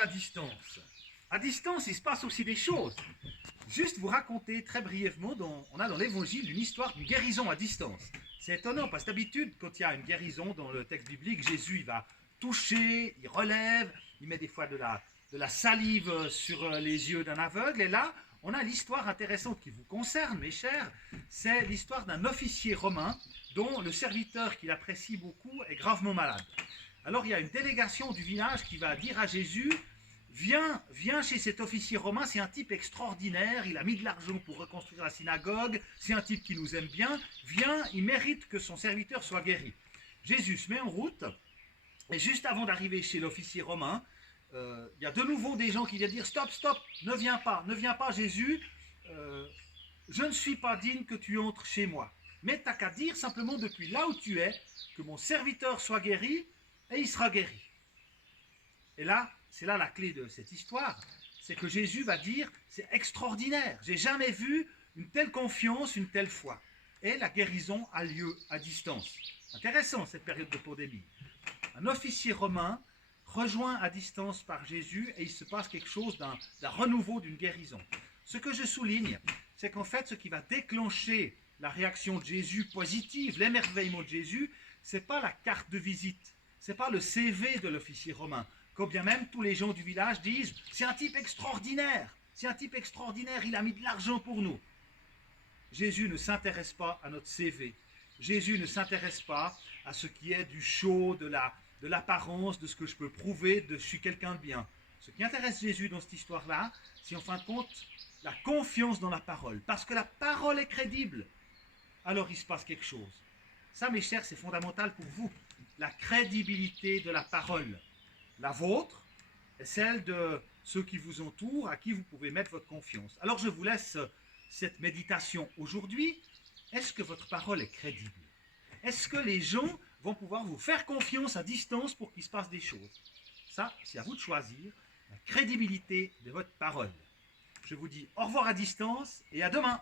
à distance. À distance, il se passe aussi des choses. Juste vous raconter très brièvement, on a dans l'évangile une histoire d'une guérison à distance. C'est étonnant parce que d'habitude, quand il y a une guérison dans le texte biblique, Jésus il va toucher, il relève, il met des fois de la salive sur les yeux d'un aveugle. Et là, on a l'histoire intéressante qui vous concerne, mes chers. C'est l'histoire d'un officier romain dont le serviteur qu'il apprécie beaucoup est gravement malade. Alors il y a une délégation du village qui va dire à Jésus: viens chez cet officier romain, c'est un type extraordinaire, il a mis de l'argent pour reconstruire la synagogue, c'est un type qui nous aime bien, viens, il mérite que son serviteur soit guéri. Jésus se met en route, et juste avant d'arriver chez l'officier romain, il y a de nouveau des gens qui viennent dire: stop, ne viens pas Jésus, je ne suis pas digne que tu entres chez moi. Mais t'as qu'à dire simplement depuis là où tu es, que mon serviteur soit guéri, et il sera guéri. Et là, c'est là la clé de cette histoire, c'est que Jésus va dire: c'est extraordinaire, j'ai jamais vu une telle confiance, une telle foi. Et la guérison a lieu à distance. Intéressant cette période de pandémie. Un officier romain rejoint à distance par Jésus et il se passe quelque chose d'un renouveau, d'une guérison. Ce que je souligne, c'est qu'en fait, ce qui va déclencher la réaction de Jésus positive, l'émerveillement de Jésus, c'est pas la carte de visite, c'est pas le CV de l'officier romain. Quand bien même tous les gens du village disent: c'est un type extraordinaire, il a mis de l'argent pour nous. Jésus ne s'intéresse pas à notre CV. Jésus ne s'intéresse pas à ce qui est du show, de l'apparence, de ce que je peux prouver, de je suis quelqu'un de bien. Ce qui intéresse Jésus dans cette histoire-là, c'est en fin de compte la confiance dans la parole. Parce que la parole est crédible, alors il se passe quelque chose. Ça, mes chers, c'est fondamental pour vous. La crédibilité de la parole. La vôtre et celle de ceux qui vous entourent, à qui vous pouvez mettre votre confiance. Alors je vous laisse cette méditation aujourd'hui. Est-ce que votre parole est crédible? Est-ce que les gens vont pouvoir vous faire confiance à distance pour qu'il se passe des choses? Ça, c'est à vous de choisir la crédibilité de votre parole. Je vous dis au revoir à distance et à demain.